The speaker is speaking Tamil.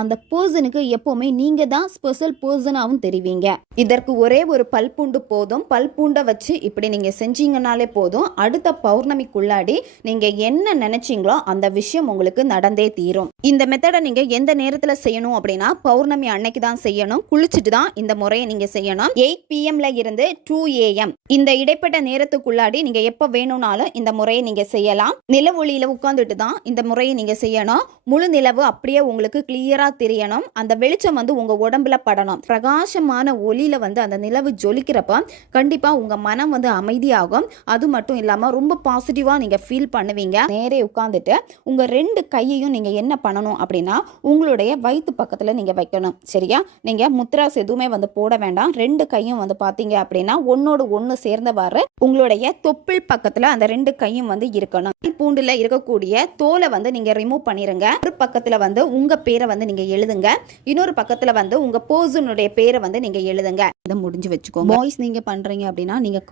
அந்த பர்சனுக்கு எப்போவுமே நீங்க தான் ஸ்பெஷல் பர்சனாகவும் தெரிவிங்க. இதற்கு ஒரே ஒரு பல்பூண்டு போதும். பல்பூண்டை வச்சு இப்படி நீங்க செஞ்சீங்கனாலே போதும். அடுத்த பௌர்ணமிக்குள்ளாடி நீங்க என்ன நினைச்சீங்களோ அந்த விஷயம் உங்களுக்கு நடந்தே தீரும். இந்த மெத்தடை நீங்க எந்த நேரத்துல செய்யணும் அப்படின்னா பௌர்ணமி அன்னைக்கு தான் செய்யணும். குளிச்சுட்டு தான் இந்த முறையை நீங்க செய்யணும். எயிட் பிஎம்ல இருந்து டூ ஏஎம் இந்த இடைப்பட்ட நேரத்துக்குள்ளாடி நீங்க எப்ப வேணும்னாலும் இந்த முறையை நீங்க செய்யலாம். நில ஒளியில தான் இந்த முறையை நீங்க செய்யணும். முழு நிலவு அப்படியே உங்களுக்கு கிளியரா தெரியணும். அந்த வெளிச்சம் வந்து உங்கள் உடம்புல படணும். பிரகாசமான ஒளியில் வந்து அந்த நிலவு ஜொலிக்கிறப்ப கண்டிப்பாக உங்கள் மனம் வந்து அமைதியாகும். அது மட்டும் இல்லாமல் ரொம்ப பாசிட்டிவாக நீங்கள் ஃபீல் பண்ணுவீங்க. நேரே உட்காந்துட்டு உங்கள் ரெண்டு கையையும் நீங்கள் என்ன பண்ணணும் அப்படின்னா உங்களுடைய வயிற்று பக்கத்தில் நீங்கள் வைக்கணும். சரியா? நீங்கள் முத்ராஸ் எதுவுமே வந்து போட வேண்டாம். ரெண்டு கையும் வந்து பார்த்தீங்க அப்படின்னா ஒன்னோடு ஒன்று சேர்ந்தவாறு உங்களுடைய தொப்பில் பக்கத்தில் அந்த ரெண்டு கையும் வந்து இருக்கணும். பூண்டில் இருக்கக்கூடிய தோலை வந்து நீங்கள் ரிமூவ் பண்ணிடுங்க ஒரு பக்கத்தில் வந்து உங்கள் பேரை வந்து நீங்கள் எழுதுங்க. இன்னொரு பக்கத்தில் வந்து உங்க பர்சனுடைய பேரை வந்து நீங்க எழுதுங்க. இதை முடிஞ்சு வச்சுக்கோங்க. வாய்ஸ் நீங்க பண்றீங்க அப்படின்னா நீங்க